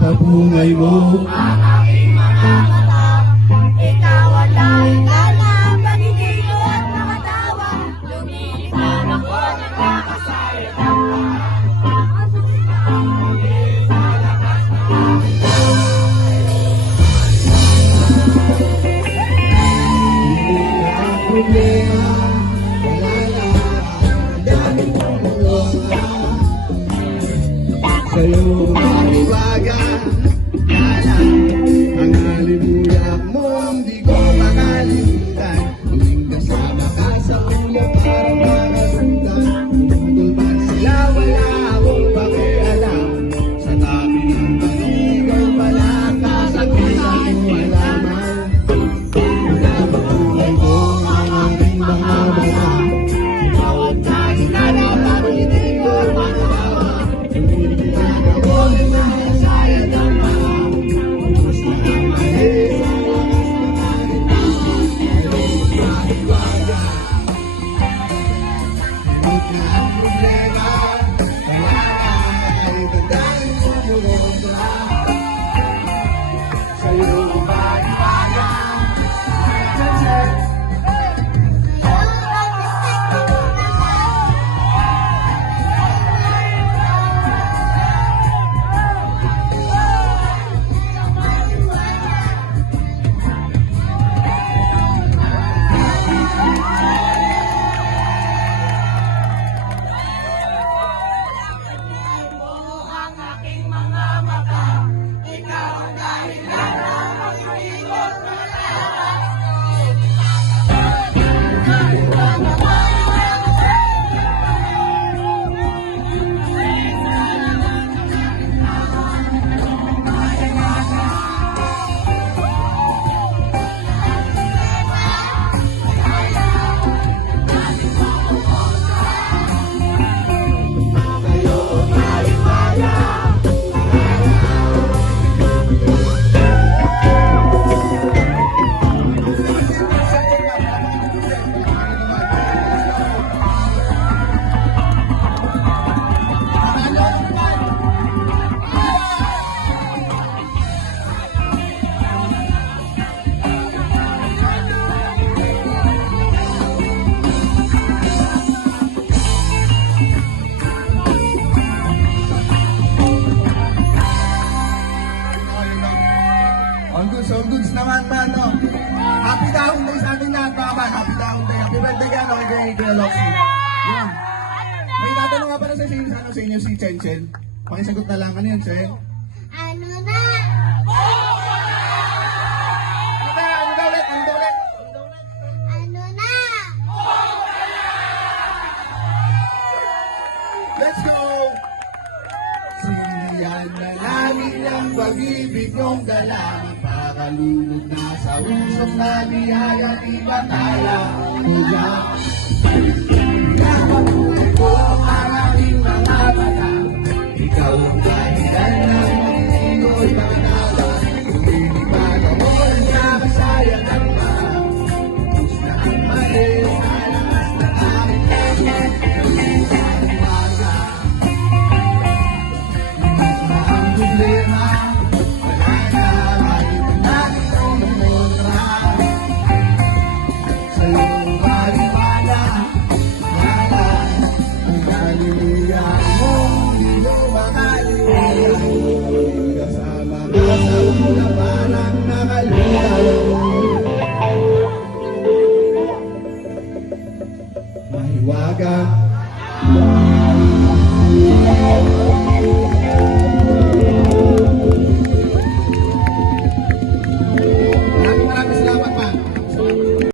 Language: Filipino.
pinapabungay mo. Ikaw ang dahilan ng pagigilo at nakatawa Lumilipad ako ng kakasayot Ang problema Wala Ang dami kong tulungan Sa'yo I got. On goods, on goods naman man, no? Happy Down Day sa ating lahat, mga man. Happy Down Day. Happy birthday ka, no? Kay Kuya Loxy. Yan. May tatanong nga pala sa inyo, ano, sa inyo si Chen Chen. Pakisagot na lang. Ano yan, Chen? Ano na? Ano ba? Ano daw ulit? Ano daw ulit? Ano na? Let's go! Sindihan na namin ang pag-ibig kong dala Pakalunod na sa usok na biyaya di batala Mula